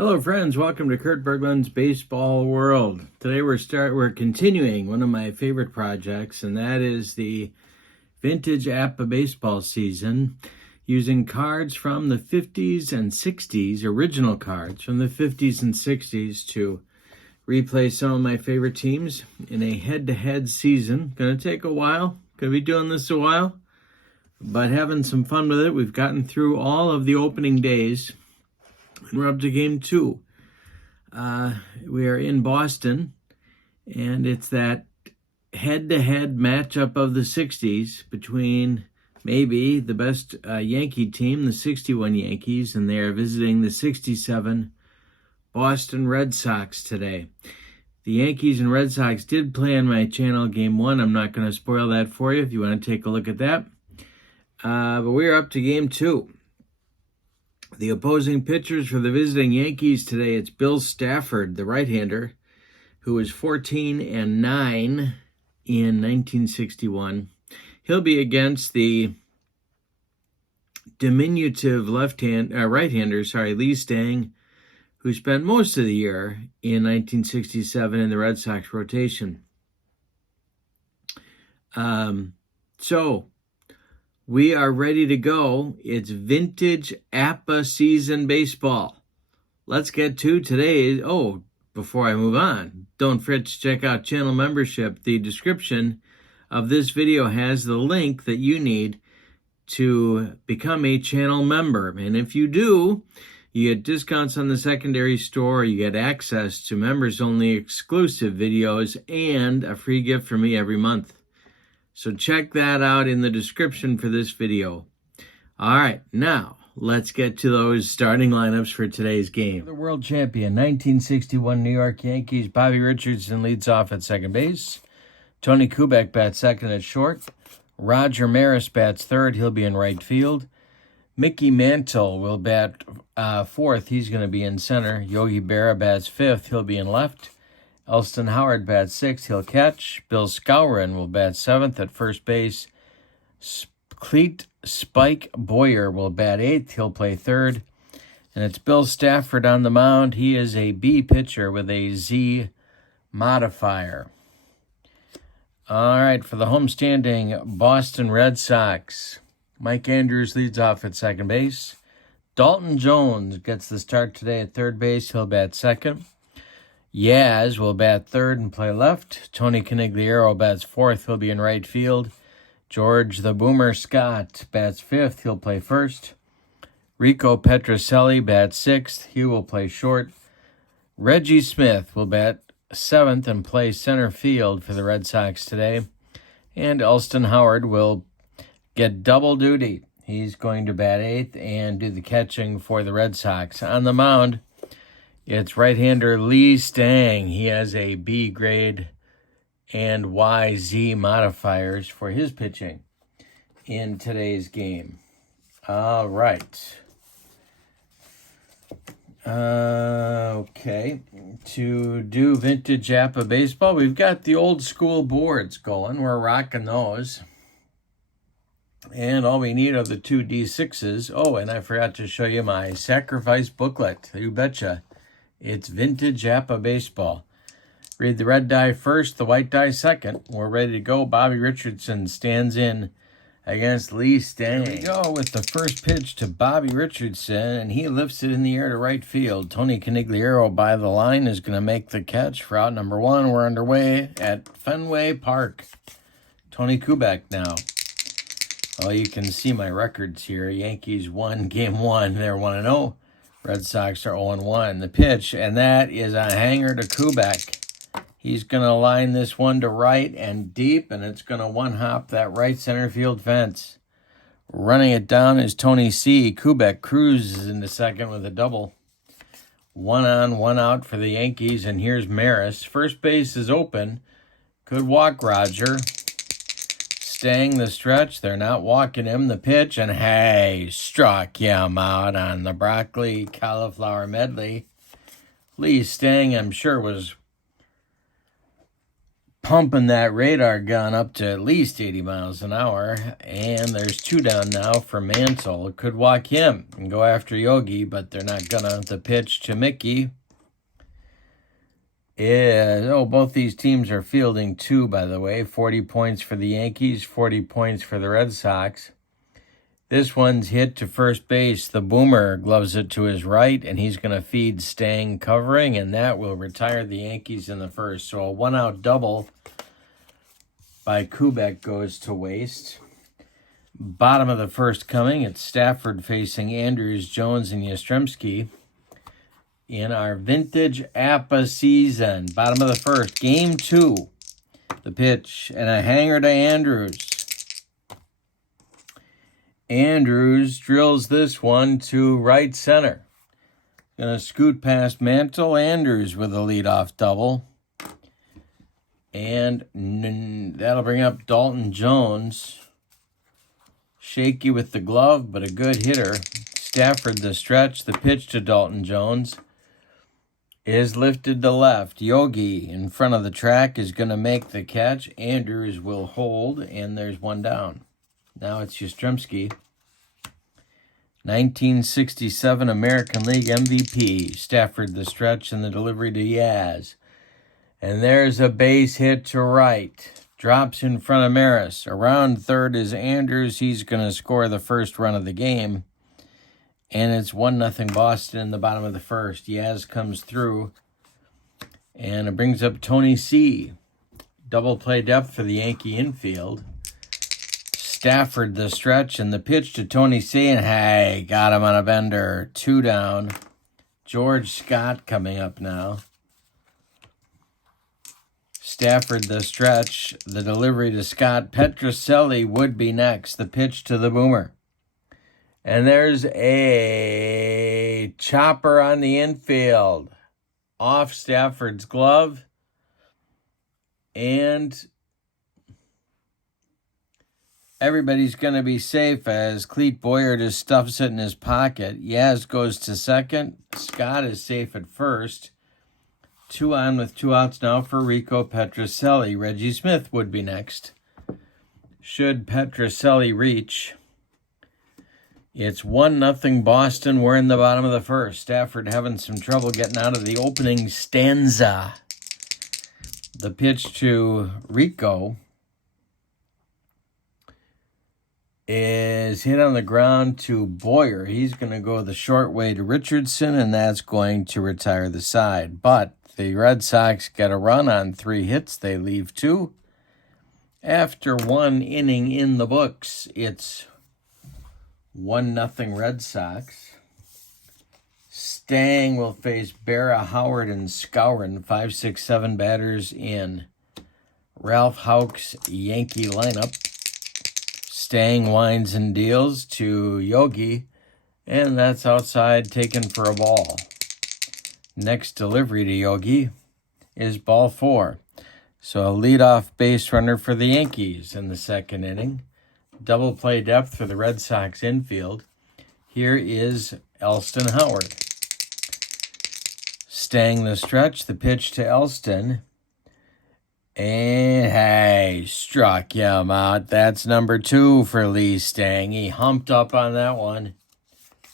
Hello friends, welcome to Kurt Berglund's Baseball World. Today we're continuing one of my favorite projects, and that is the vintage APBA baseball season, using cards from the 50s and 60s, original cards from the 50s and 60s to replay some of my favorite teams in a head-to-head season. Gonna take a while, gonna be doing this a while, but having some fun with it. We've gotten through all of the opening days. We're up to game 2. We are in Boston, and it's that head-to-head matchup of the 60s between maybe the best Yankee team, the 61 Yankees, and they are visiting the 67 Boston Red Sox today. The Yankees and Red Sox did play on my channel game 1. I'm not going to spoil that for you if you want to take a look at that. But we're up to game 2. The opposing pitchers for the visiting Yankees today, it's Bill Stafford, the right-hander, who was 14-9 in 1961. He'll be against the diminutive right-hander, Lee Stange, who spent most of the year in 1967 in the Red Sox rotation. We are ready to go. It's vintage APBA season baseball. Let's get to today. Oh, before I move on, don't forget to check out channel membership. The description of this video has the link that you need to become a channel member. And if you do, you get discounts on the secondary store. You get access to members-only exclusive videos and a free gift from me every month. So check that out in the description for this video. All right, now let's get to those starting lineups for today's game. The world champion, 1961 New York Yankees, Bobby Richardson leads off at second base. Tony Kubek bats second at short. Roger Maris bats third. He'll be in right field. Mickey Mantle will bat fourth. He's going to be in center. Yogi Berra bats fifth. He'll be in left. Elston Howard bats sixth. He'll catch. Bill Skowron will bat seventh at first base. Cleet Spike Boyer will bat eighth. He'll play third. And it's Bill Stafford on the mound. He is a B pitcher with a Z modifier. All right, for the homestanding Boston Red Sox, Mike Andrews leads off at second base. Dalton Jones gets the start today at third base. He'll bat second. Yaz will bat third and play left. Tony Conigliaro bats fourth. He'll be in right field. George the Boomer Scott bats fifth. He'll play first. Rico Petrocelli bats sixth. He will play short. Reggie Smith will bat seventh and play center field for the Red Sox today. And Elston Howard will get double duty. He's going to bat eighth and do the catching for the Red Sox. On the mound, it's right-hander Lee Stange. He has a B grade and YZ modifiers for his pitching in today's game. All right. Okay. To do vintage APBA baseball, we've got the old school boards going. We're rocking those. And all we need are the 2 D6s. Oh, and I forgot to show you my sacrifice booklet. You betcha. It's vintage APBA baseball. Read the red die first, the white die second. We're ready to go. Bobby Richardson stands in against Lee Stange. Here we go with the first pitch to Bobby Richardson, and he lifts it in the air to right field. Tony Conigliaro by the line is going to make the catch for out number 1. We're underway at Fenway Park. Tony Kubek now. Oh, you can see my records here. Yankees won game 1. They're 1-0. Red Sox are 0-1. The pitch, and that is a hanger to Kubek. He's going to line this one to right and deep, and it's going to one-hop that right center field fence. Running it down is Tony C. Kubek cruises into second with a double. 1 on, 1 out for the Yankees, and here's Maris. First base is open. Could walk Roger. Staying the stretch. They're not walking him. The pitch, and hey, struck him out on the broccoli cauliflower medley. Lee Stange, I'm sure, was pumping that radar gun up to at least 80 miles an hour. And there's 2 down now for Mantle. Could walk him and go after Yogi, but they're not gonna. The pitch to Mickey is, both these teams are fielding 2, by the way. 40 points for the Yankees, 40 points for the Red Sox. This one's hit to first base. The Boomer gloves it to his right, and he's going to feed Stange covering, and that will retire the Yankees in the first. So a 1-out double by Kubek goes to waste. Bottom of the first coming. It's Stafford facing Andrews, Jones, and Yastrzemski in our vintage APBA season. Bottom of the first, game 2. The pitch and a hanger to Andrews. Andrews drills this one to right center. Gonna scoot past Mantle. Andrews with a leadoff double. And that'll bring up Dalton Jones. Shaky with the glove, but a good hitter. Stafford the stretch. The pitch to Dalton Jones is lifted to left. Yogi in front of the track is going to make the catch. Andrews will hold, and there's 1 down. Now it's Yastrzemski. 1967 American League MVP. Stafford the stretch and the delivery to Yaz. And there's a base hit to right. Drops in front of Maris. Around third is Andrews. He's going to score the first run of the game. And it's 1-0 Boston in the bottom of the first. Yaz comes through. And it brings up Tony C. Double play depth for the Yankee infield. Stafford the stretch and the pitch to Tony C. And hey, got him on a bender. 2 down. George Scott coming up now. Stafford the stretch. The delivery to Scott. Petrocelli would be next. The pitch to the Boomer. And there's a chopper on the infield. Off Stafford's glove. And everybody's going to be safe as Clete Boyer just stuffs it in his pocket. Yaz goes to second. Scott is safe at first. 2 on with 2 outs now for Rico Petrocelli. Reggie Smith would be next. Should Petrocelli reach. It's 1-0 Boston. We're in the bottom of the first. Stafford having some trouble getting out of the opening stanza. The pitch to Rico is hit on the ground to Boyer. He's going to go the short way to Richardson, and that's going to retire the side. But the Red Sox get a run on 3 hits. They leave 2. After 1 inning in the books, it's 1-0 Red Sox. Stange will face Berra, Howard, and Skowron. 5, 6, 7 batters in Ralph Houck's Yankee lineup. Stange winds and deals to Yogi, and that's outside, taken for a ball. Next delivery to Yogi is ball 4. So a leadoff base runner for the Yankees in the second inning. Double play depth for the Red Sox infield. Here is Elston Howard. Stange the stretch, the pitch to Elston. And hey, struck him out. That's number 2 for Lee Stange. He humped up on that one.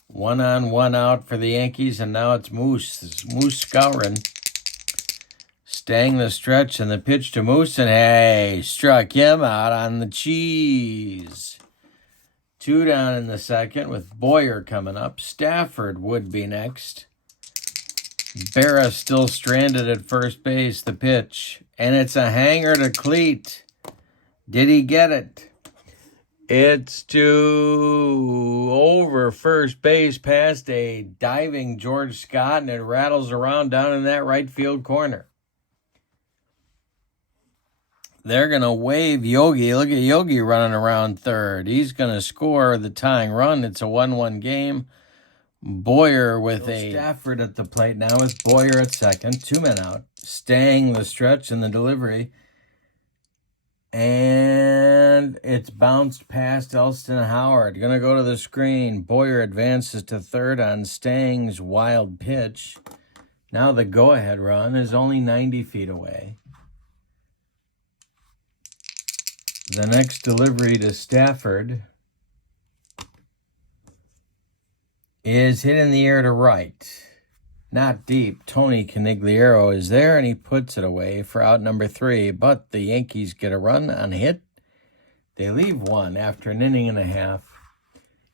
1 on, 1 out for the Yankees, and now it's Moose Skowron. Stange the stretch and the pitch to Moose, and hey, struck him out on the cheese. 2 down in the second with Boyer coming up. Stafford would be next. Berra still stranded at first base. The pitch, and it's a hanger to Clete. Did he get it? It's to over first base past a diving George Scott, and it rattles around down in that right field corner. They're going to wave Yogi. Look at Yogi running around third. He's going to score the tying run. It's a 1-1 game. Boyer with a Stafford at the plate now with Boyer at second. 2 men out. Stange the stretch and the delivery. And it's bounced past Elston Howard. Going to go to the screen. Boyer advances to third on Stange's wild pitch. Now the go-ahead run is only 90 feet away. The next delivery to Stafford is hit in the air to right. Not deep. Tony Conigliaro is there, and he puts it away for out number 3. But the Yankees get a run on a hit. They leave one after an inning and a half.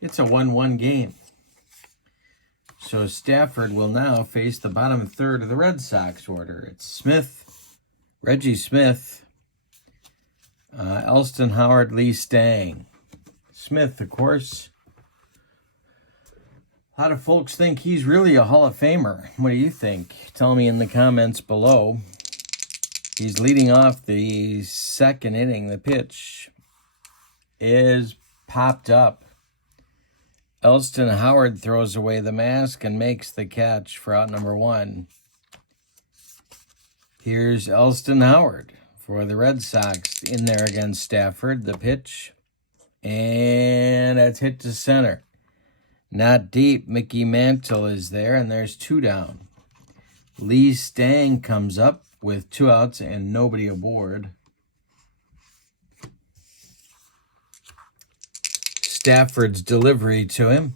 It's a 1-1 game. So Stafford will now face the bottom third of the Red Sox order. It's Smith, Reggie Smith, Elston Howard, Lee Stange. Smith, of course. A lot of folks think he's really a Hall of Famer. What do you think? Tell me in the comments below. He's leading off the second inning. The pitch is popped up. Elston Howard throws away the mask and makes the catch for out number 1. Here's Elston Howard for the Red Sox in there against Stafford. The pitch, and that's hit to center. Not deep. Mickey Mantle is there, and there's 2 down. Lee Stange comes up with 2 outs and nobody aboard. Stafford's delivery to him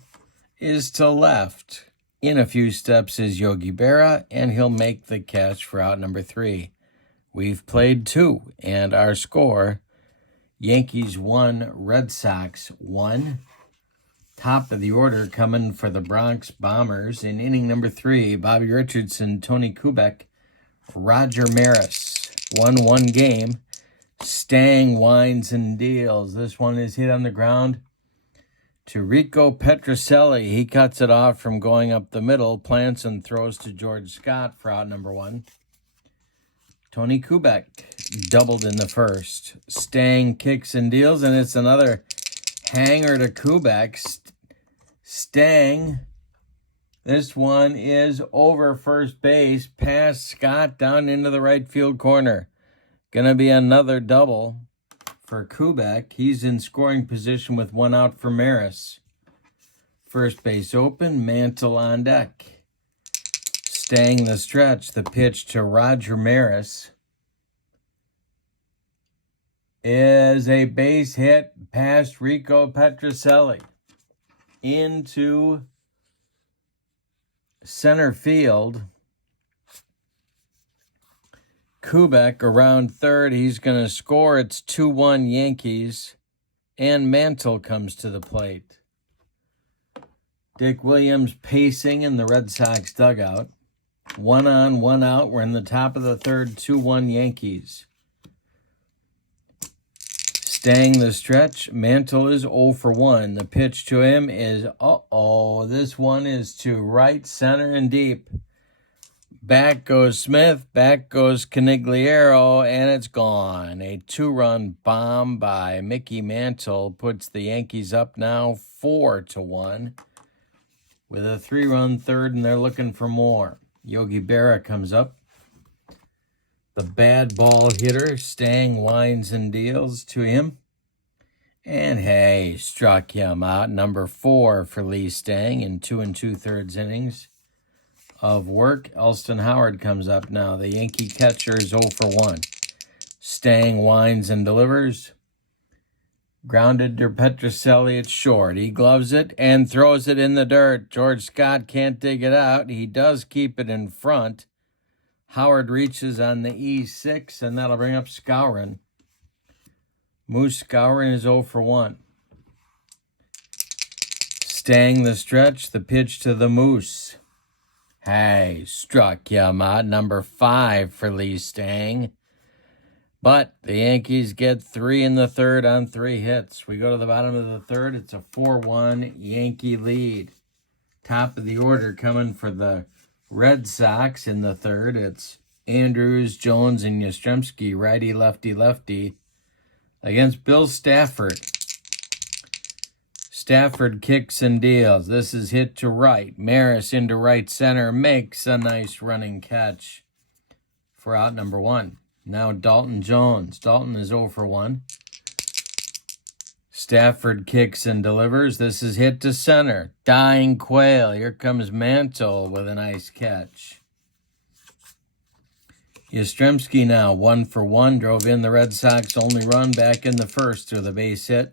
is to left. In a few steps is Yogi Berra, and he'll make the catch for out number 3. We've played 2, and our score, Yankees 1, Red Sox 1. Top of the order coming for the Bronx Bombers in inning number 3. Bobby Richardson, Tony Kubek, Roger Maris. 1-1 game. Stange winds and deals. This one is hit on the ground to Rico Petrocelli. He cuts it off from going up the middle. Plants and throws to George Scott for out number 1. Tony Kubek doubled in the first. Stange kicks and deals, and it's another hanger to Kubek. Stange, this one is over first base, past Scott, down into the right field corner. Gonna be another double for Kubek. He's in scoring position with 1 out for Maris. First base open, Mantle on deck. Stange the stretch. The pitch to Roger Maris is a base hit past Rico Petrocelli into center field. Kubek around third. He's going to score. It's 2-1 Yankees, and Mantle comes to the plate. Dick Williams pacing in the Red Sox dugout. 1 on, 1 out. We're in the top of the third. 2-1 Yankees. Stange the stretch. Mantle is 0 for 1. The pitch to him is, this one is to right center and deep. Back goes Smith, back goes Conigliaro, and it's gone. A 2-run bomb by Mickey Mantle puts the Yankees up now 4-1 with a 3-run third, and they're looking for more. Yogi Berra comes up. The bad ball hitter, Stange winds and deals to him. And hey, struck him out. Number 4 for Lee Stange in 2 2/3 innings of work. Elston Howard comes up now. The Yankee catcher is 0 for 1. Stange winds and delivers. Grounded to Petrocelli at short. He gloves it and throws it in the dirt. George Scott can't dig it out. He does keep it in front. Howard reaches on the E6, and that'll bring up Skowron. Moose Skowron is 0 for 1. Stange the stretch. The pitch to the Moose. Hey, struck him out. Number 5 for Lee Stange. But the Yankees get 3 in the third on 3 hits. We go to the bottom of the third. It's a 4-1 Yankee lead. Top of the order coming for the Red Sox in the third. It's Andrews, Jones, and Yastrzemski, righty, lefty, lefty, against Bill Stafford. Stafford kicks and deals. This is hit to right. Maris into right center makes a nice running catch for out number 1. Now Dalton Jones. Dalton is 0 for 1. Stafford kicks and delivers. This is hit to center. Dying Quail. Here comes Mantle with a nice catch. Yastrzemski now 1 for 1, drove in the Red Sox only run back in the first with a base hit.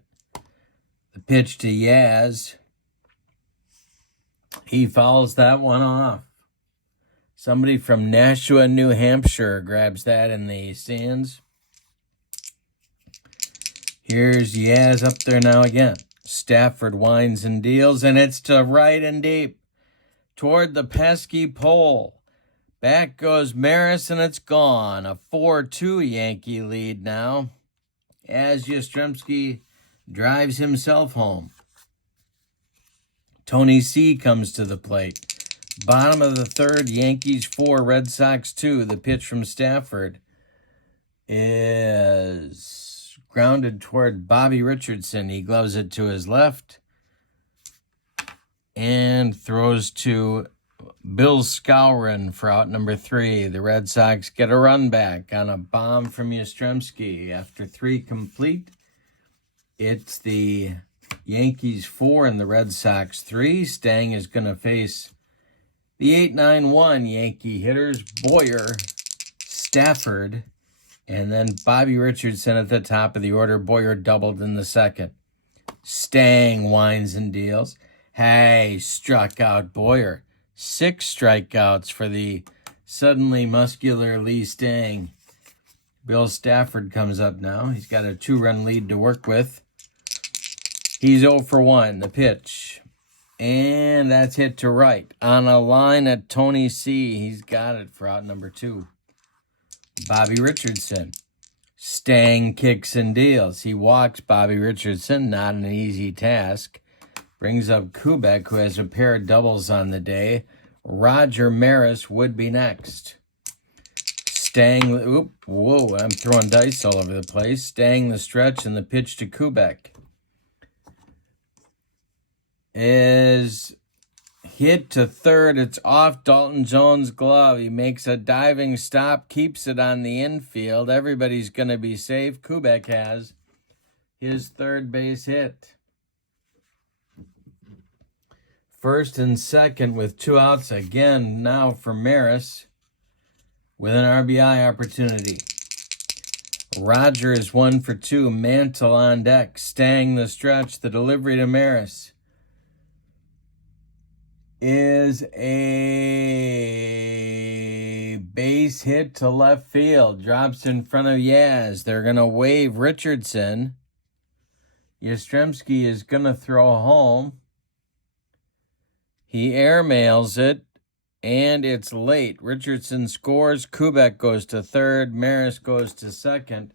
The pitch to Yaz. He fouls that one off. Somebody from Nashua, New Hampshire grabs that in the stands. Here's Yaz up there now again. Stafford winds and deals, and it's to right and deep toward the pesky pole. Back goes Maris, and it's gone. A 4-2 Yankee lead now as Yastrzemski drives himself home. Tony C. comes to the plate. Bottom of the third, Yankees 4, Red Sox 2. The pitch from Stafford is grounded toward Bobby Richardson. He gloves it to his left and throws to Bill Skowron for out number 3. The Red Sox get a run back on a bomb from Yastrzemski. After 3 complete, it's the Yankees 4 and the Red Sox 3. Stange is going to face the 8-9-1 Yankee hitters, Boyer, Stafford, and then Bobby Richardson at the top of the order. Boyer doubled in the second. Stange winds and deals. Hey, struck out Boyer. 6 strikeouts for the suddenly muscular Lee Stange. Bill Stafford comes up now. He's got a 2-run lead to work with. He's 0 for 1. The pitch. And that's hit to right. On a line at Tony C. He's got it for out number 2. Bobby Richardson. Stange kicks and deals. He walks Bobby Richardson. Not an easy task. Brings up Kubek, who has a pair of doubles on the day. Roger Maris would be next. Stange, whoa, I'm throwing dice all over the place. Stange the stretch and the pitch to Kubek is hit to third. It's off Dalton Jones' glove. He makes a diving stop, keeps it on the infield. Everybody's going to be safe. Kubek has his third base hit. First and second with 2 outs again now for Maris with an RBI opportunity. Roger is 1 for 2. Mantle on deck. Stange the stretch. The delivery to Maris is a base hit to left field. Drops in front of Yaz. They're going to wave Richardson. Yastrzemski is going to throw home. He airmails it, and it's late. Richardson scores. Kubek goes to third. Maris goes to second.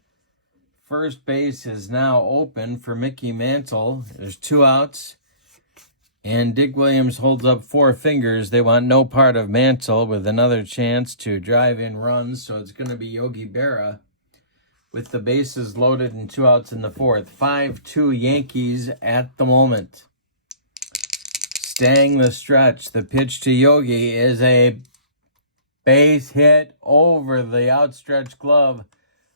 First base is now open for Mickey Mantle. There's 2 outs. And Dick Williams holds up 4 fingers. They want no part of Mantle with another chance to drive in runs. So it's going to be Yogi Berra with the bases loaded and 2 outs in the fourth. 5-2 Yankees at the moment. Stange the stretch. The pitch to Yogi is a base hit over the outstretched glove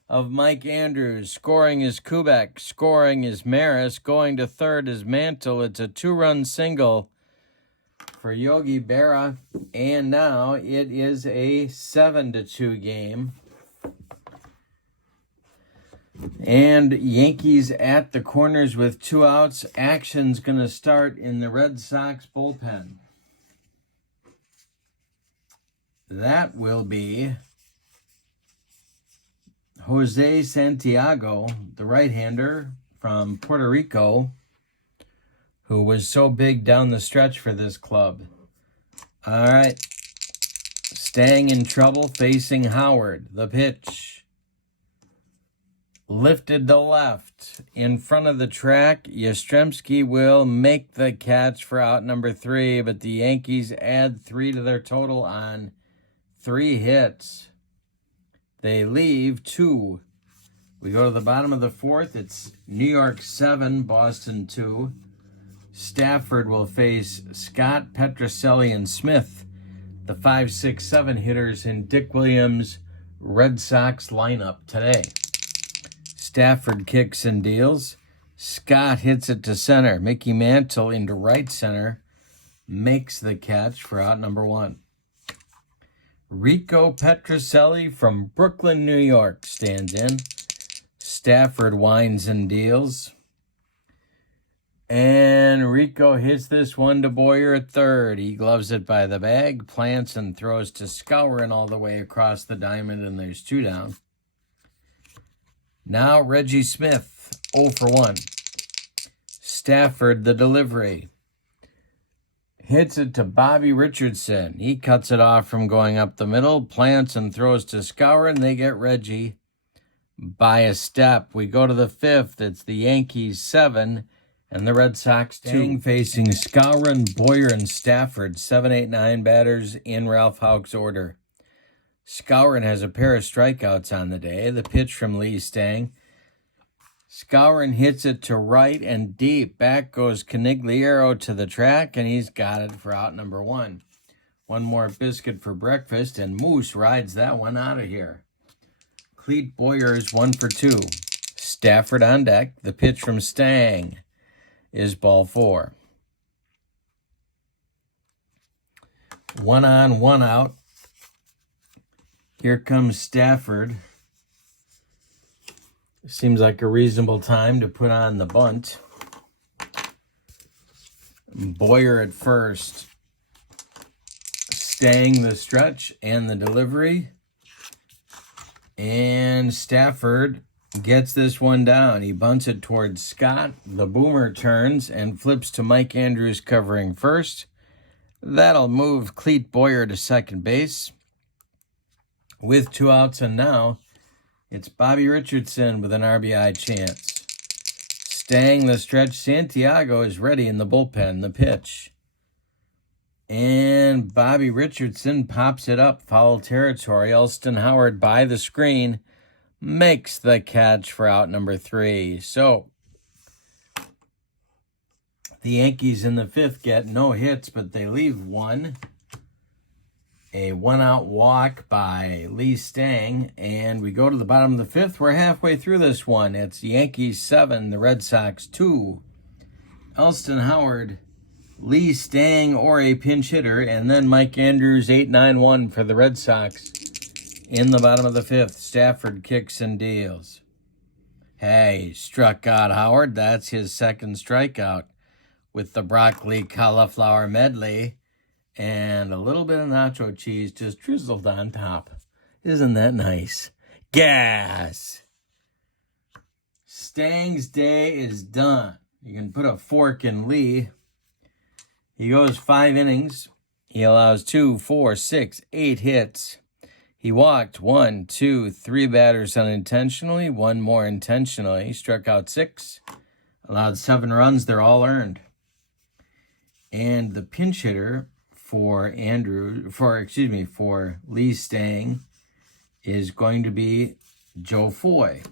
of Mike Andrews. Scoring is Kubek. Scoring is Maris. Going to third is Mantle. It's a 2-run single for Yogi Berra. And now it is a 7-2 game. And Yankees at the corners with 2 outs. Action's going to start in the Red Sox bullpen. That will be Jose Santiago, the right-hander from Puerto Rico, who was so big down the stretch for this club. All right. Stange in trouble facing Howard. The pitch. Lifted to left in front of the track. Yastrzemski will make the catch for out number 3, but the Yankees add 3 to their total on 3 hits. They leave 2. We go to the bottom of the fourth. It's New York 7, Boston 2. Stafford will face Scott, Petrocelli, and Smith, the 5, 6, 7 hitters in Dick Williams' Red Sox lineup today. Stafford kicks and deals. Scott hits it to center. Mickey Mantle into right center. Makes the catch for out number 1. Rico Petrocelli from Brooklyn, New York stands in. Stafford winds and deals. And Rico hits this one to Boyer at third. He gloves it by the bag, plants and throws to Skowron all the way across the diamond, and there's 2 down. Now Reggie Smith, 0 for 1. Stafford, the delivery. Hits it to Bobby Richardson. He cuts it off from going up the middle, plants and throws to Skowron. They get Reggie by a step. We go to the 5th. It's the Yankees 7 and the Red Sox 2. Facing Skowron, Boyer, and Stafford. 7, 8, 9 batters in Ralph Houck's order. Skowron has a pair of strikeouts on the day. The pitch from Lee Stange. Skowron hits it to right and deep. Back goes Conigliaro to the track, and he's got it for out number 1. One more biscuit for breakfast, and Moose rides that one out of here. Cleet Boyer is 1 for 2. Stafford on deck. The pitch from Stange is ball 4. 1 on, 1 out. Here comes Stafford. Seems like a reasonable time to put on the bunt. Boyer at first. Stange the stretch and the delivery. And Stafford gets this one down. He bunts it towards Scott. The boomer turns and flips to Mike Andrews covering first. That'll move Cleet Boyer to second base. With 2 outs, and now it's Bobby Richardson with an RBI chance. Stange the stretch. Santiago is ready in the bullpen. The pitch. And Bobby Richardson pops it up. Foul territory. Elston Howard by the screen makes the catch for out number 3. So the Yankees in the 5th get no hits, but they leave 1. A 1-out walk by Lee Stange, and we go to the bottom of the 5th. We're halfway through this one. It's Yankees 7, the Red Sox 2. Elston Howard, Lee Stange, or a pinch hitter, and then Mike Andrews 8-9-1 for the Red Sox in the bottom of the 5th. Stafford kicks and deals. Hey, struck out Howard. That's his second strikeout with the broccoli cauliflower medley. And a little bit of nacho cheese just drizzled on top. Isn't that nice? Gas! Stange's day is done. You can put a fork in Lee. He goes 5 innings. He allows 2, 4, 6, 8 hits. He walked 1, 2, 3 batters unintentionally, 1 more intentionally. He struck out 6, allowed 7 runs. They're all earned. And the pinch hitter for Lee Stange is going to be Joe Foy.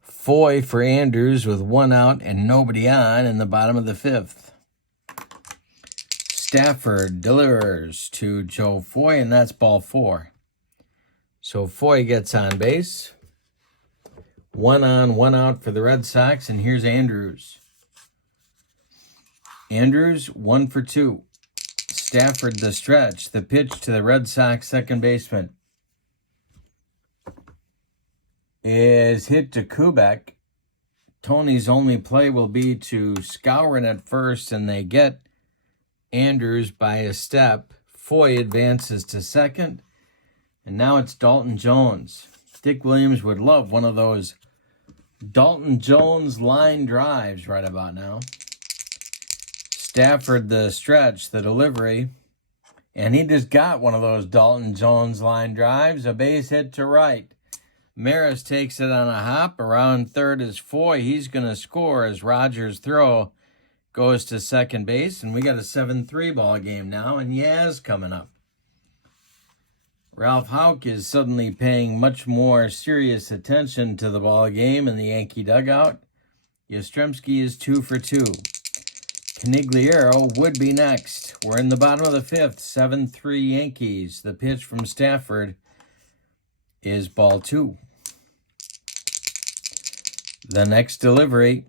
Foy for Andrews with 1 out and nobody on in the bottom of the 5th. Stafford delivers to Joe Foy, and that's ball 4. So Foy gets on base. 1 on, 1 out for the Red Sox, and here's Andrews. Andrews, 1 for 2. Stafford the stretch. The pitch to the Red Sox second baseman is hit to Kubek. Tony's only play will be to Skowron at first, and they get Andrews by a step. Foy advances to second, and now it's Dalton Jones. Dick Williams would love one of those Dalton Jones line drives right about now. Stafford the stretch, the delivery, and he just got one of those Dalton Jones line drives, a base hit to right. Maris takes it on a hop. Around third is Foy. He's going to score as Rogers' throw goes to second base, and we got a 7-3 ball game now, and Yaz coming up. Ralph Houck is suddenly paying much more serious attention to the ball game in the Yankee dugout. Yastrzemski is 2 for 2. Conigliaro would be next. We're in the bottom of the 5th, 7-3 Yankees. The pitch from Stafford is ball 2. The next delivery,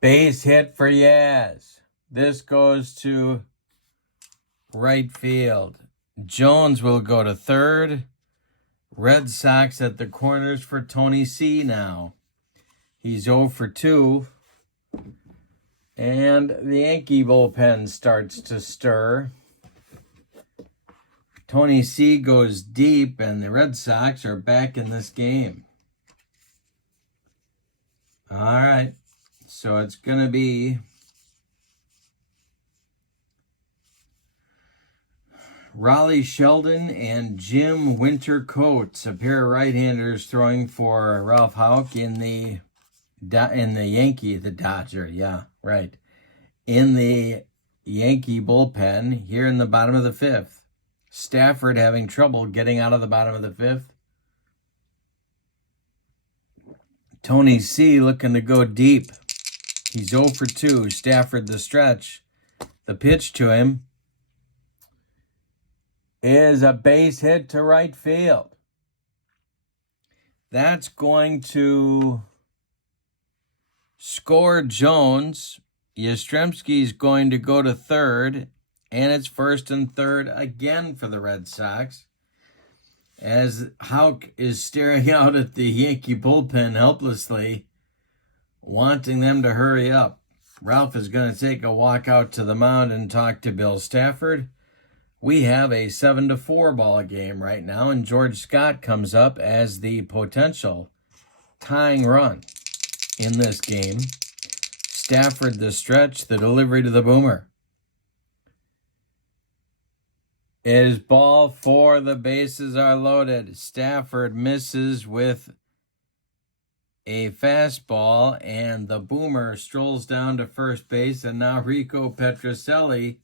base hit for Yaz. This goes to right field. Jones will go to third. Red Sox at the corners for Tony C now. He's 0 for 2. And the Yankee bullpen starts to stir. Tony C goes deep, and the Red Sox are back in this game. All right, so it's going to be Raleigh Sheldon and Jim Winter-Coates, a pair of right-handers throwing for Ralph Houck in the Dodger, yeah, right. In the Yankee bullpen here in the bottom of the fifth. Stafford having trouble getting out of the bottom of the fifth. Tony C looking to go deep. He's 0 for 2. Stafford the stretch. The pitch to him is a base hit to right field. That's going to score Jones. Yastrzemski's going to go to third, and it's first and third again for the Red Sox, as Houck is staring out at the Yankee bullpen helplessly, wanting them to hurry up. Ralph is going to take a walk out to the mound and talk to Bill Stafford. We have a 7-4 ball game right now, and George Scott comes up as the potential tying run in this game. Stafford the stretch, the delivery to the boomer. It is ball 4, the bases are loaded. Stafford misses with a fastball, and the boomer strolls down to first base, and now Rico Petrocelli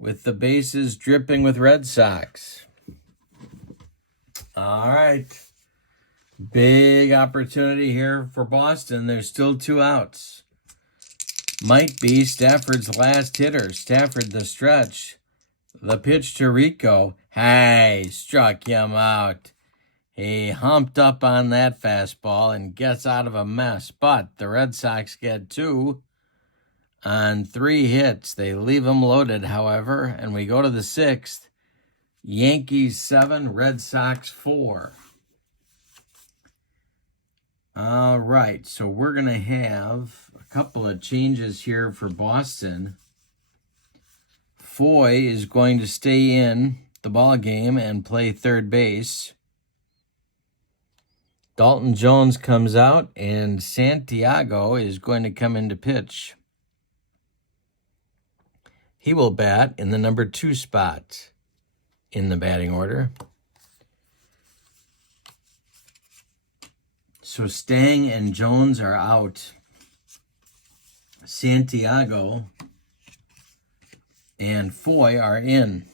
with the bases dripping with Red Sox. All right. Big opportunity here for Boston. There's still 2 outs. Might be Stafford's last hitter. Stafford the stretch. The pitch to Rico. Hey, struck him out. He humped up on that fastball and gets out of a mess. But the Red Sox get 2 on 3 hits. They leave them loaded, however, and we go to the 6th. Yankees 7, Red Sox 4. All right, so we're going to have a couple of changes here for Boston. Foy is going to stay in the ball game and play third base. Dalton Jones comes out, and Santiago is going to come in to pitch. He will bat in the number 2 spot in the batting order. So Stange and Jones are out. Santiago and Foy are in.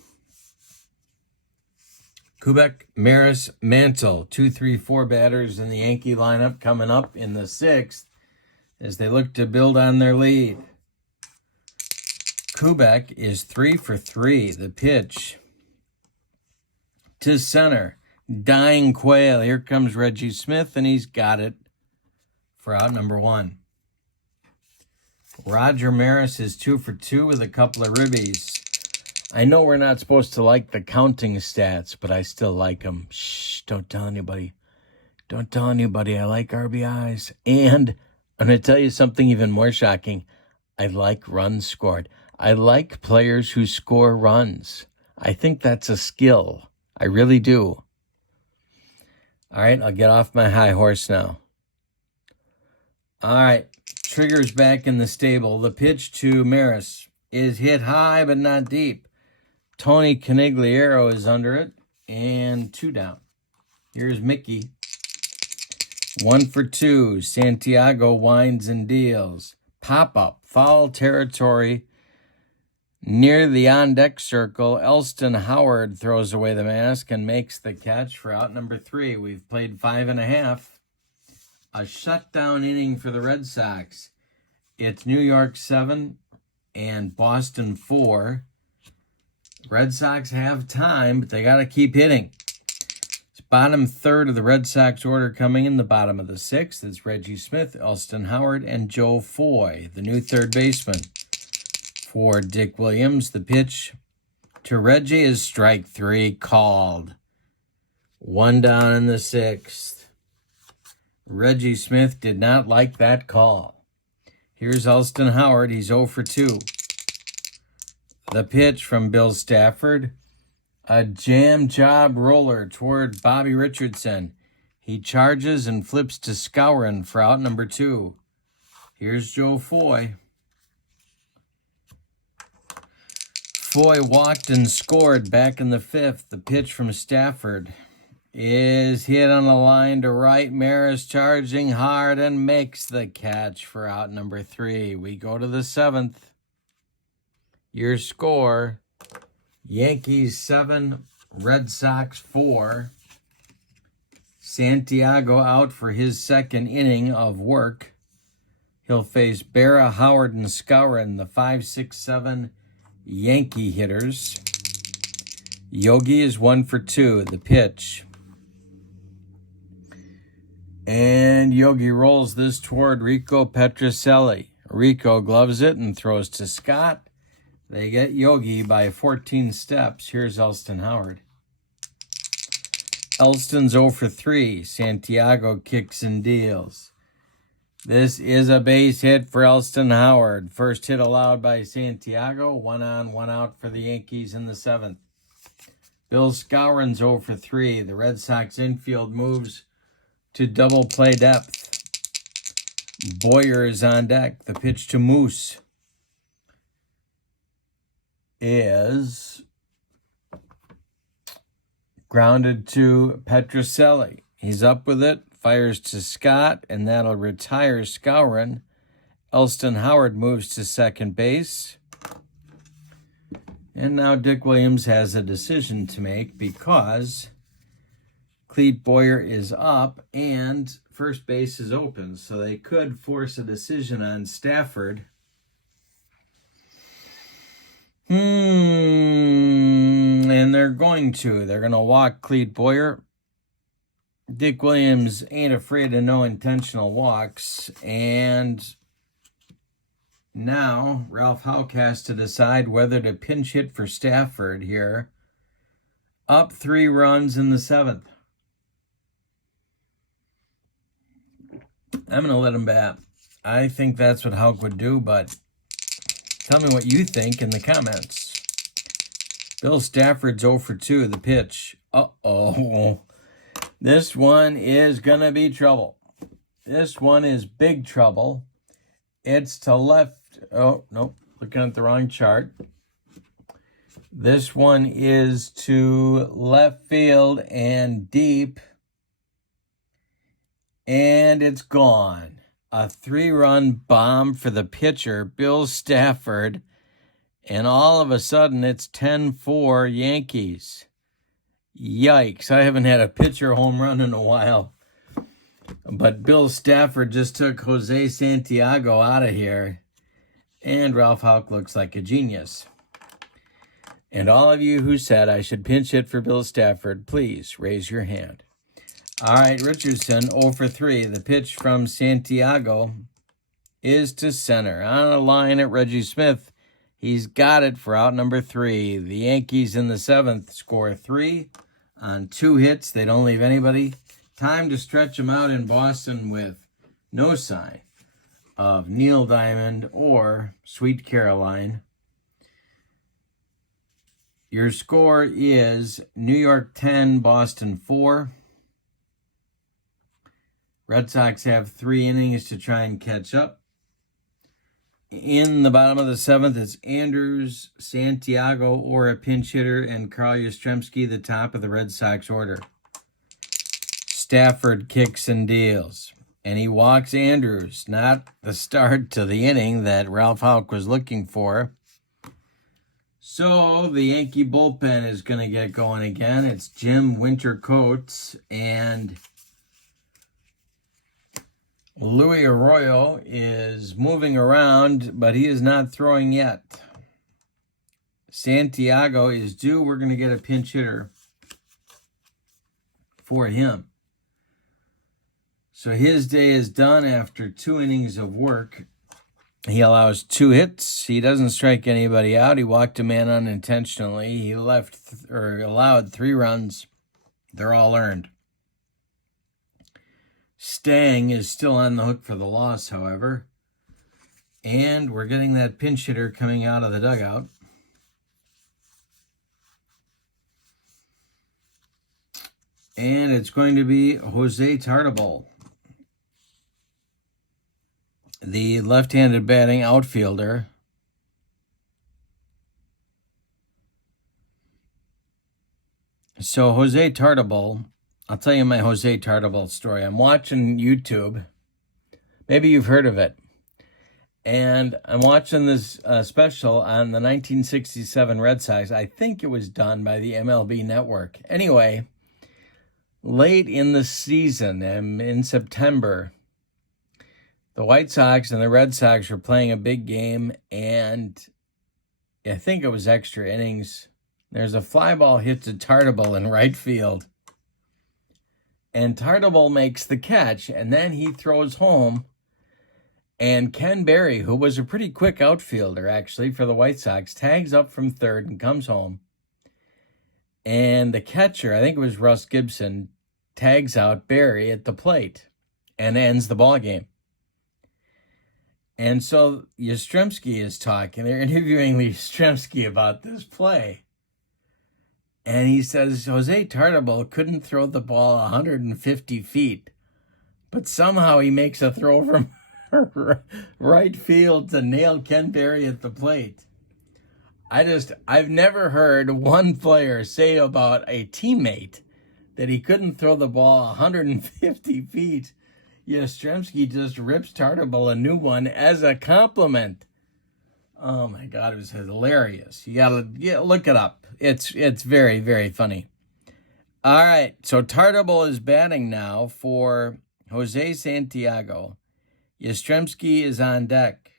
Kubek, Maris, Mantle, 2, 3, 4 batters in the Yankee lineup coming up in the 6th as they look to build on their lead. Kubek is 3 for 3. The pitch to center. Dying Quail. Here comes Reggie Smith, and he's got it for out number 1. Roger Maris is 2 for 2 with a couple of ribbies. I know we're not supposed to like the counting stats, but I still like them. Shh, don't tell anybody. Don't tell anybody. I like RBIs. And I'm going to tell you something even more shocking. I like runs scored. I like players who score runs. I think that's a skill. I really do. All right, I'll get off my high horse now. All right, Trigger's back in the stable. The pitch to Maris is hit high but not deep. Tony Canigliaro is under it, and 2 down. Here's Mickey. 1 for 2. Santiago winds and deals. Pop-up, foul territory near the on-deck circle. Elston Howard throws away the mask and makes the catch for out number 3. We've played 5.5. A shutdown inning for the Red Sox. It's New York 7 and Boston 4. Red Sox have time, but they got to keep hitting. It's bottom third of the Red Sox order coming in the bottom of the 6th. It's Reggie Smith, Elston Howard, and Joe Foy, the new third baseman. For Dick Williams, the pitch to Reggie is strike 3 called. 1 down in the 6th. Reggie Smith did not like that call. Here's Elston Howard. He's 0 for 2. The pitch from Bill Stafford. A jam job roller toward Bobby Richardson. He charges and flips to Skowron for out number 2. Here's Joe Foy. Foy walked and scored back in the 5th. The pitch from Stafford is hit on the line to right. Maris charging hard and makes the catch for out number 3. We go to the 7th. Your score, Yankees 7, Red Sox 4. Santiago out for his 2nd inning of work. He'll face Berra, Howard, and Skowron, the 5, 6, 7 Yankee hitters. Yogi is 1 for 2. The pitch. And Yogi rolls this toward Rico Petrocelli. Rico gloves it and throws to Scott. They get Yogi by 14 steps. Here's Elston Howard. Elston's 0 for 3. Santiago kicks and deals. This is a base hit for Elston Howard. First hit allowed by Santiago. 1 on, 1 out for the Yankees in the 7th. Bill Skowron's 0 for 3. The Red Sox infield moves to double play depth. Boyer is on deck. The pitch to Moose is grounded to Petrocelli. He's up with it, fires to Scott, and that'll retire Skowron. Elston Howard moves to second base. And now Dick Williams has a decision to make because Clete Boyer is up and first base is open. So they could force a decision on Stafford. And they're going to. They're going to walk Clete Boyer. Dick Williams ain't afraid of no intentional walks. And now Ralph Houck has to decide whether to pinch hit for Stafford here. Up 3 runs in the 7th. I'm going to let him bat. I think that's what Houck would do, but tell me what you think in the comments. Bill Stafford's 0 for 2. The pitch. Uh-oh. This one is going to be trouble. This one is big trouble. It's to left. Oh, nope. Looking at the wrong chart. This one is to left field and deep. And it's gone. A 3-run bomb for the pitcher, Bill Stafford. And all of a sudden, it's 10-4 Yankees. Yikes. I haven't had a pitcher home run in a while. But Bill Stafford just took Jose Santiago out of here. And Ralph Houck looks like a genius. And all of you who said I should pinch hit for Bill Stafford, please raise your hand. All right, Richardson, 0 for 3. The pitch from Santiago is to center. On a line at Reggie Smith. He's got it for out number 3. The Yankees in the 7th score 3 on 2 hits. They don't leave anybody. Time to stretch them out in Boston with no sign of Neil Diamond or Sweet Caroline. Your score is New York 10, Boston 4. Red Sox have 3 innings to try and catch up. In the bottom of the 7th, it's Andrews, Santiago, or a pinch hitter, and Carl Yastrzemski, the top of the Red Sox order. Stafford kicks and deals, and he walks Andrews. Not the start to the inning that Ralph Houck was looking for. So the Yankee bullpen is going to get going again. It's Jim Wintercoats and Louis Arroyo is moving around, but he is not throwing yet. Santiago is due. We're going to get a pinch hitter for him. So his day is done after 2 innings of work. He allows 2 hits. He doesn't strike anybody out. He walked a man unintentionally. He allowed 3 runs. They're all earned. Stange is still on the hook for the loss, however. And we're getting that pinch hitter coming out of the dugout. And it's going to be Jose Tartabull, the left-handed batting outfielder. So Jose Tartabull, I'll tell you my Jose Tartabull story. I'm watching YouTube. Maybe you've heard of it. And I'm watching this special on the 1967 Red Sox. I think it was done by the MLB Network. Anyway, late in the season, in September, the White Sox and the Red Sox were playing a big game, and I think it was extra innings. There's a fly ball hit to Tartabull in right field. And Tartabull makes the catch, and then he throws home. And Ken Berry, who was a pretty quick outfielder, actually, for the White Sox, tags up from third and comes home. And the catcher, I think it was Russ Gibson, tags out Berry at the plate and ends the ball game. And so Yastrzemski is talking. They're interviewing Yastrzemski about this play. And he says, Jose Tartabull couldn't throw the ball 150 feet, but somehow he makes a throw from right field to nail Ken Berry at the plate. I've never heard one player say about a teammate that he couldn't throw the ball 150 feet. Yastrzemski just rips Tartabull a new one as a compliment. Oh my God, it was hilarious. You gotta look it up. It's very, very funny. All right, so Tartabull is batting now for Jose Santiago. Yastrzemski is on deck.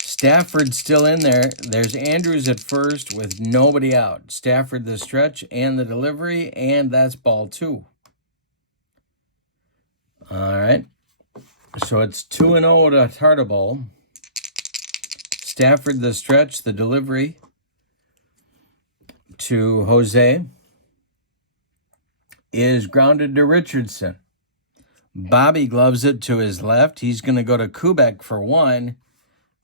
Stafford's still in there. There's Andrews at first with nobody out. Stafford the stretch and the delivery, and that's ball 2. All right. So it's 2-0 to Tartabull. Stafford the stretch, the delivery to Jose is grounded to Richardson. Bobby gloves it to his left. He's going to go to Kubek for 1.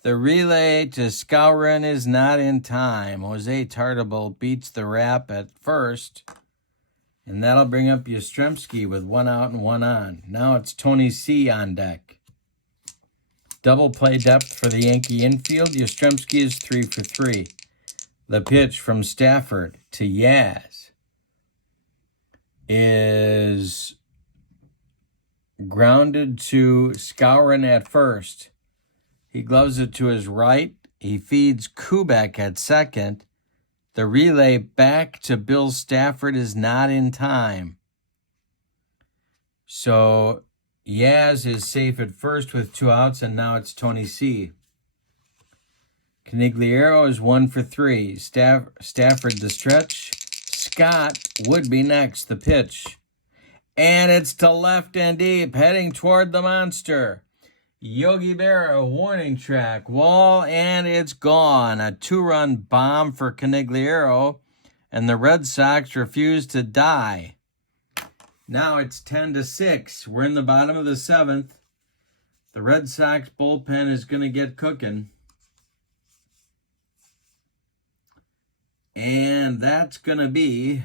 The relay to Skowron is not in time. Jose Tartabull beats the wrap at first. And that'll bring up Yastrzemski with 1 out and 1 on. Now it's Tony C. on deck. Double play depth for the Yankee infield. Yastrzemski is 3 for 3. The pitch from Stafford to Yaz is grounded to Skowron at first. He gloves it to his right. He feeds Kubek at second. The relay back to Bill Stafford is not in time. So Yaz is safe at first with 2 outs, and now it's Tony C. Canigliaro is 1 for 3. Stafford the stretch. Scott would be next. The pitch. And it's to left and deep, heading toward the monster. Yogi Berra, warning track, wall, and it's gone. A 2-run bomb for Canigliaro, and the Red Sox refuse to die. Now it's 10-6. We're in the bottom of the 7th. The Red Sox bullpen is going to get cooking. And that's going to be...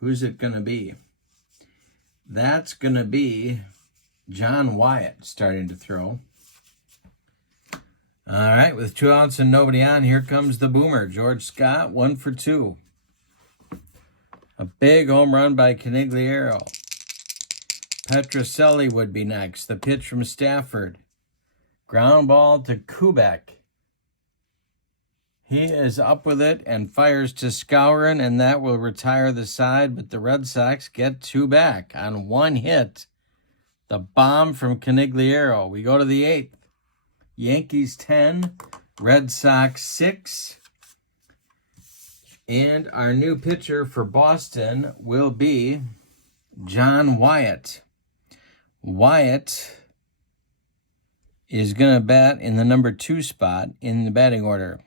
Who's it going to be? That's going to be John Wyatt starting to throw. All right, with 2 outs and nobody on, here comes the boomer. George Scott, 1 for 2. A big home run by Canigliaro. Petrocelli would be next. The pitch from Stafford. Ground ball to Kubek. He is up with it and fires to Skowron, and that will retire the side, but the Red Sox get 2 back on 1 hit. The bomb from Canigliaro. We go to the 8th. Yankees 10, Red Sox 6. And our new pitcher for Boston will be John Wyatt. Wyatt is going to bat in the number 2 spot in the batting order.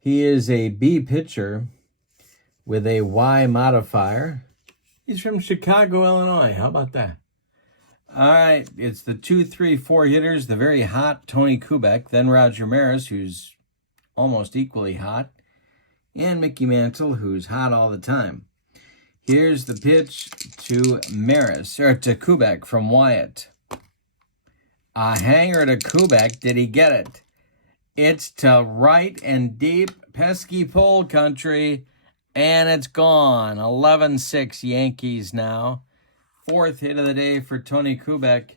He is a B pitcher with a Y modifier. He's from Chicago, Illinois. How about that? All right, it's the 2, 3, 4 hitters, the very hot Tony Kubek, then Roger Maris, who's almost equally hot, and Mickey Mantle, who's hot all the time. Here's the pitch to Maris, or to Kubek from Wyatt. A hanger to Kubek. Did he get it? It's to right and deep, pesky pole country, and it's gone. 11-6 Yankees now. 4th hit of the day for Tony Kubek.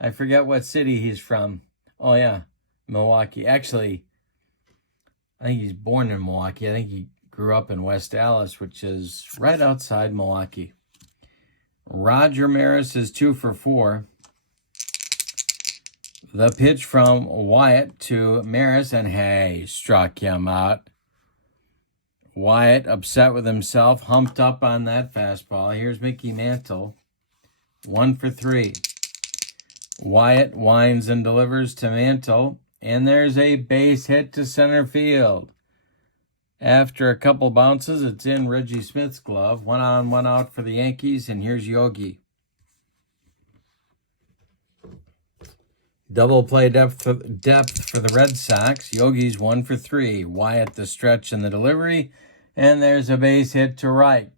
I forget what city he's from. Oh, yeah, Milwaukee. Actually, I think he's born in Milwaukee. I think he grew up in West Dallas, which is right outside Milwaukee. Roger Maris is 2 for 4. The pitch from Wyatt to Maris, and hey, struck him out. Wyatt, upset with himself, humped up on that fastball. Here's Mickey Mantle. 1 for 3. Wyatt winds and delivers to Mantle, and there's a base hit to center field. After a couple bounces, it's in Reggie Smith's glove. 1 on, 1 out for the Yankees, and here's Yogi. Double play depth for the Red Sox. Yogi's 1 for 3. Wyatt the stretch and the delivery, and there's a base hit to right.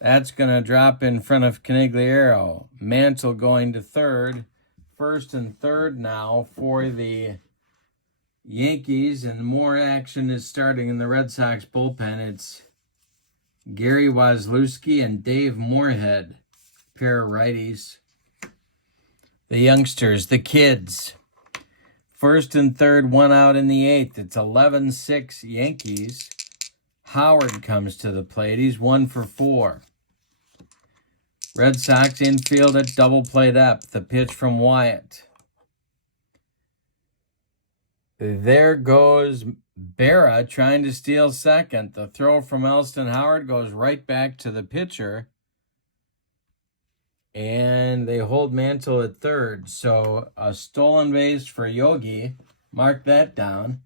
That's going to drop in front of Canigliaro. Mantle going to third. 1st and 3rd now for the Yankees, and more action is starting in the Red Sox bullpen. It's Gary Wazlewski and Dave Moorhead, pair of righties. The youngsters, the kids. 1st and 3rd, 1 out in the 8th. It's 11-6 Yankees. Howard comes to the plate. He's 1 for 4. Red Sox infield at double play depth. The pitch from Wyatt. There goes Berra trying to steal second. The throw from Elston Howard goes right back to the pitcher. And they hold Mantle at third. So a stolen base for Yogi. Mark that down.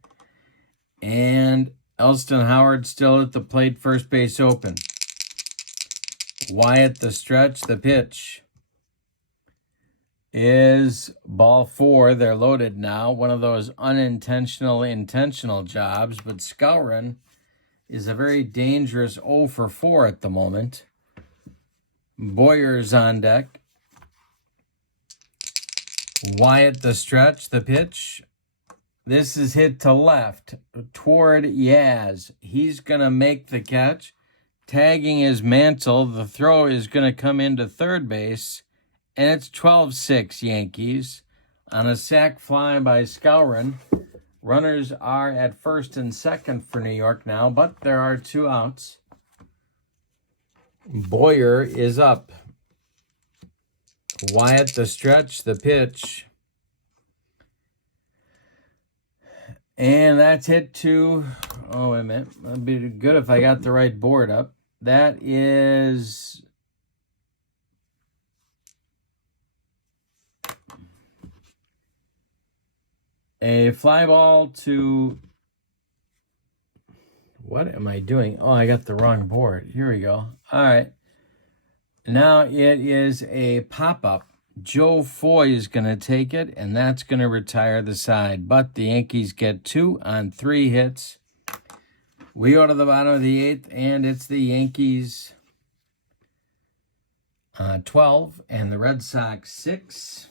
And Elston Howard still at the plate, first base open. Wyatt the stretch, the pitch is ball 4. They're loaded now. One of those unintentional, intentional jobs. But Skowron is a very dangerous 0 for 4 at the moment. Boyer's on deck. Wyatt the stretch, the pitch. This is hit to left toward Yaz. He's going to make the catch. Tagging his Mantle. The throw is going to come into third base. And it's 12-6 Yankees on a sac fly by Skowron. Runners are at 1st and 2nd for New York now, but there are 2 outs. Boyer is up. Wyatt the stretch, the pitch. And that's hit to, oh, wait a minute. That'd be good if I got the right board up. That is a fly ball to, what am I doing? Oh, I got the wrong board. Here we go. All right. Now it is a pop-up. Joe Foy is going to take it, and that's going to retire the side. But the Yankees get 2 on 3 hits. We go to the bottom of the 8th, and it's the Yankees 12 and the Red Sox 6.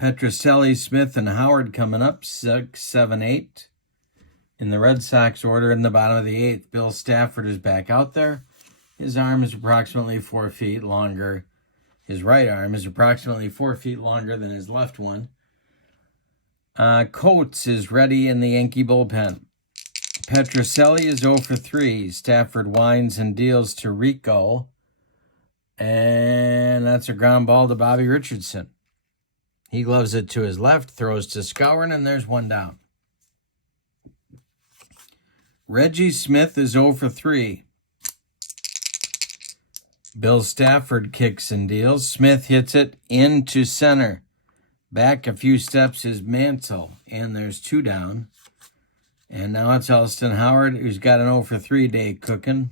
Petrocelli, Smith, and Howard coming up 6, 7, 8. In the Red Sox order in the bottom of the 8th, Bill Stafford is back out there. His arm is approximately 4 feet longer. His right arm is approximately 4 feet longer than his left one. Coates is ready in the Yankee bullpen. Petrocelli is 0 for 3. Stafford winds and deals to Rico. And that's a ground ball to Bobby Richardson. He gloves it to his left, throws to Skowron, and there's 1 down. Reggie Smith is 0 for 3. Bill Stafford kicks and deals. Smith hits it into center. Back a few steps is Mantle, and there's 2 down. And now it's Elston Howard, who's got an 0 for 3 day cooking.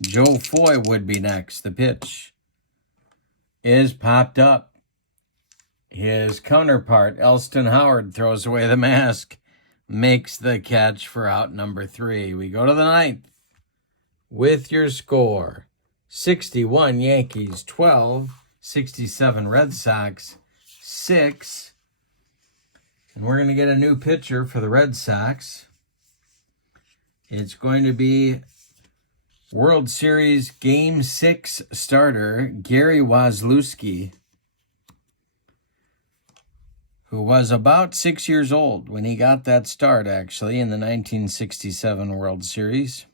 Joe Foy would be next. The pitch is popped up. His counterpart, Elston Howard, throws away the mask, makes the catch for out number 3. We go to the 9th with your score. 61 Yankees, 12. 67 Red Sox, 6. And we're going to get a new pitcher for the Red Sox. It's going to be World Series Game 6 starter Gary Wazlewski, who was about 6 years old when he got that start, actually, in the 1967 World Series.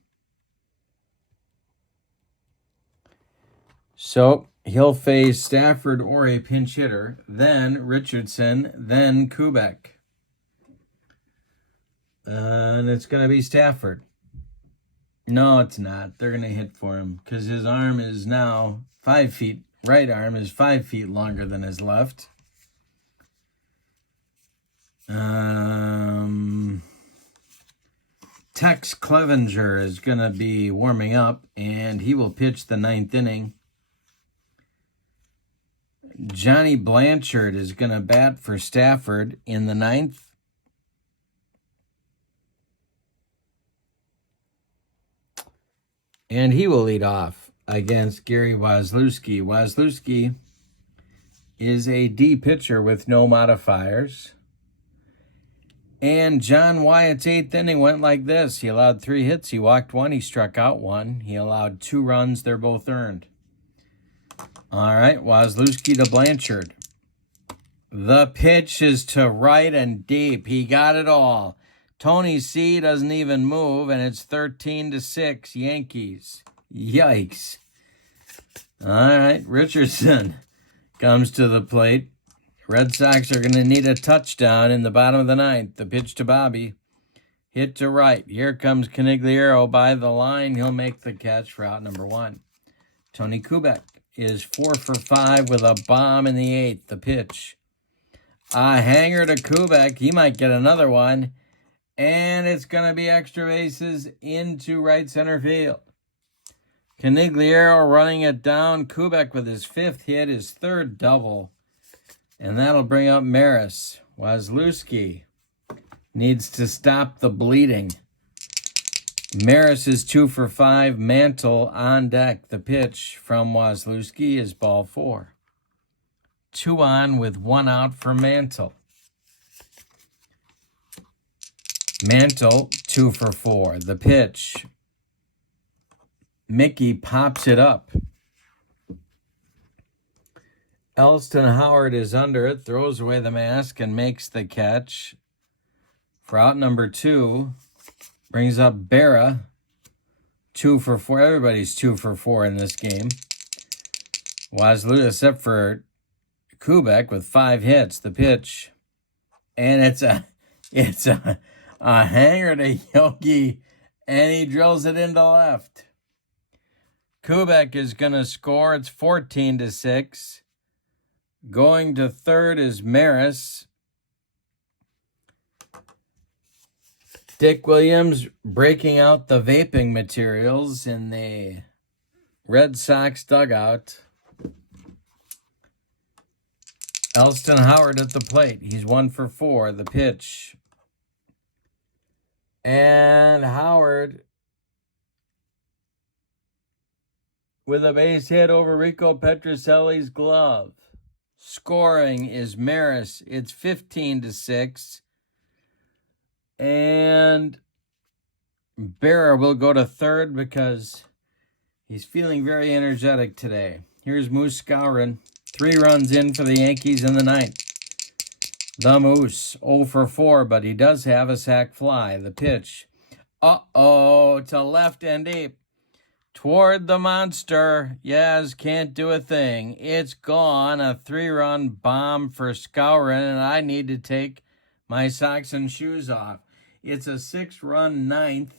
So he'll face Stafford or a pinch hitter, then Richardson, then Kubek. And it's going to be Stafford. No, it's not. They're going to hit for him because his arm is now 5 feet. Right arm is 5 feet longer than his left. Tex Clevenger is going to be warming up, and he will pitch the 9th inning. Johnny Blanchard is going to bat for Stafford in the 9th. And he will lead off against Gary Wazlewski. Wazlewski is a D pitcher with no modifiers. And John Wyatt's 8th inning went like this. He allowed 3 hits. He walked 1. He struck out 1. He allowed 2 runs. They're both earned. All right, Wazlewski to Blanchard. The pitch is to right and deep. He got it all. Tony C doesn't even move, and it's 13-6 Yankees. Yikes. All right, Richardson comes to the plate. Red Sox are going to need a touchdown in the bottom of the 9th. The pitch to Bobby. Hit to right. Here comes Canigliaro by the line. He'll make the catch for out number 1. Tony Kubek is 4 for 5 with a bomb in the 8th. The pitch. A hanger to Kubek. He might get another one. And it's going to be extra bases into right center field. Canigliaro running it down. Kubek with his 5th hit, his 3rd double. And that'll bring up Maris. Wazlewski needs to stop the bleeding. Maris is 2 for 5. Mantle on deck. The pitch from Wazlewski is ball 4. 2 on with 1 out for Mantle. Mantle, 2 for 4. The pitch. Mickey pops it up. Elston Howard is under it, throws away the mask, and makes the catch. For out number 2, brings up Berra, 2 for 4. Everybody's 2 for 4 in this game. Wazlewski, except for Kubek with 5 hits. The pitch. And it's a hanger to Yogi, and he drills it into left. Kubek is going to score. It's 14-6. Going to third is Maris. Dick Williams breaking out the vaping materials in the Red Sox dugout. Elston Howard at the plate. He's 1 for 4. The pitch. And Howard with a base hit over Rico Petrocelli's glove. Scoring is Maris. It's 15-6. And Berra will go to third because he's feeling very energetic today. Here's Moose Skowron. 3 runs in for the Yankees in the 9th. The Moose, 0 for 4, but he does have a sac fly. The pitch. Uh-oh, to left and deep. Toward the monster. Yaz can't do a thing. It's gone. A 3-run bomb for Skowron, and I need to take my socks and shoes off. It's a 6-run 9th.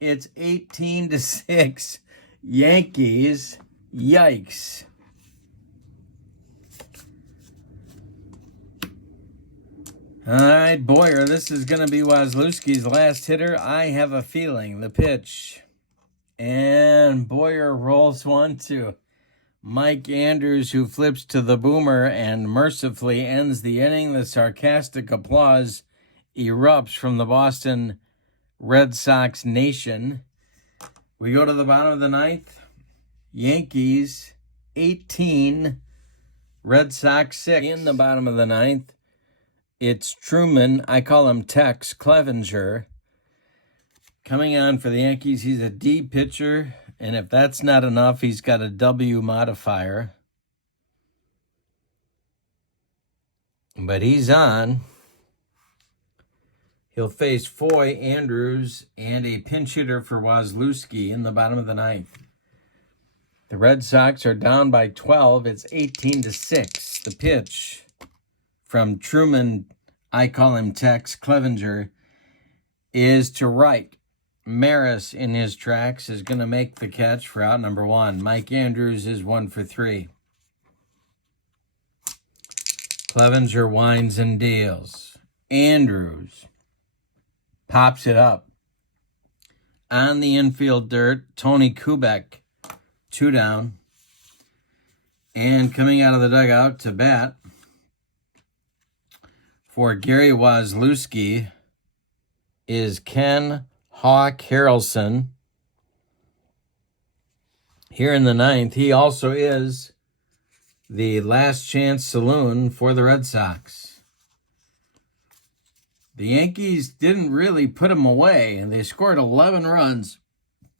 It's 18-6 Yankees. Yikes. All right, Boyer, this is going to be Wazlewski's last hitter. I have a feeling. The pitch. And Boyer rolls one to Mike Andrews, who flips to the boomer and mercifully ends the inning. The sarcastic applause erupts from the Boston Red Sox nation. We go to the bottom of the ninth. Yankees 18, Red Sox 6. In the bottom of the ninth, it's Truman, I call him Tex Clevenger, coming on for the Yankees. He's a D pitcher, and if that's not enough, he's got a W modifier. But he's on. He'll face Foy, Andrews, and a pinch hitter for Wazlewski in the bottom of the ninth. The Red Sox are down by 12. It's 18-6. The pitch from Truman, I call him Tex Clevenger, is to right. Maris in his tracks is going to make the catch for out number one. Mike Andrews is 1 for 3. Clevenger winds and deals. Andrews pops it up. On the infield dirt, Tony Kubek, 2 down. And coming out of the dugout to bat for Gary Wazlewski is Ken Hawk Harrelson. Here in the ninth, he also is the last chance saloon for the Red Sox. The Yankees didn't really put them away, and they scored 11 runs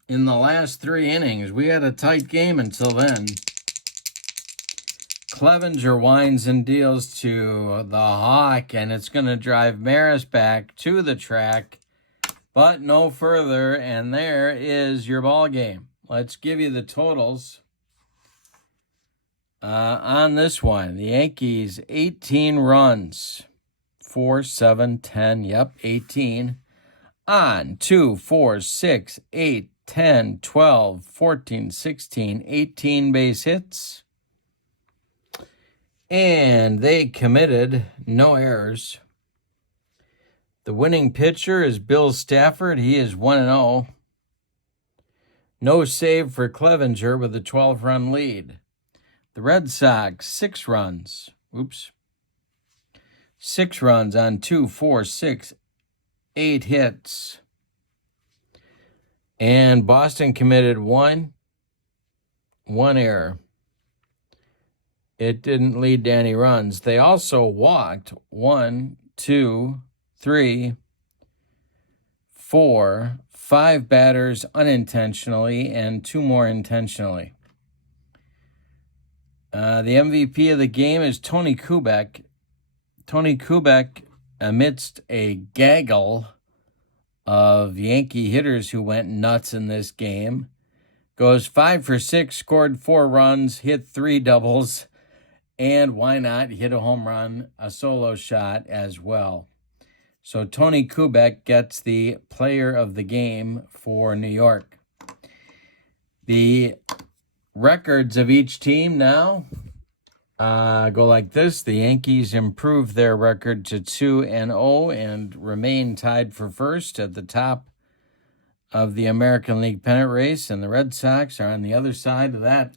in the last 3 innings. We had a tight game until then. Clevenger winds and deals to the Hawk, and it's going to drive Maris back to the track, but no further, and there is your ball game. Let's give you the totals on this one. The Yankees, 18 runs, 4, 7, 10, yep, 18. On 2, 4, 6, 8, 10, 12, 14, 16, 18 base hits. And they committed no errors. The winning pitcher is Bill Stafford. He is 1-0. No save for Clevenger with a 12-run lead. The Red Sox, 6 runs. 6 runs on 2, 4, 6, 8 hits. And Boston committed one error. It didn't lead to any runs. They also walked 1, 2, 3, 4, 5 batters unintentionally and 2 more intentionally. The MVP of the game is Tony Kubek. Tony Kubek, amidst a gaggle of Yankee hitters who went nuts in this game, goes 5 for 6, scored 4 runs, hit 3 doubles, and why not hit a home run, a solo shot as well. So Tony Kubek gets the player of the game for New York. The records of each team now go like this. The Yankees improved their record to 2-0 and remain tied for first at the top of the American League pennant race, and the Red Sox are on the other side of that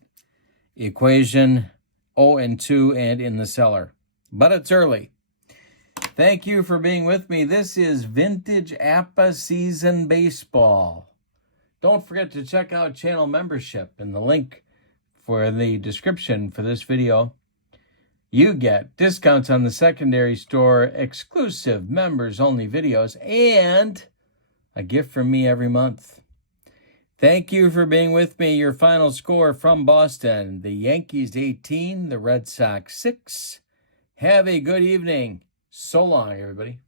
equation, 0-2 and in the cellar. But it's early. Thank you for being with me. This is Vintage APBA Season Baseball. Don't forget to check out channel membership in the link for the description for this video. You get discounts on the secondary store, exclusive members-only videos, and a gift from me every month. Thank you for being with me. Your final score from Boston: the Yankees 18, the Red Sox 6. Have a good evening. So long, everybody.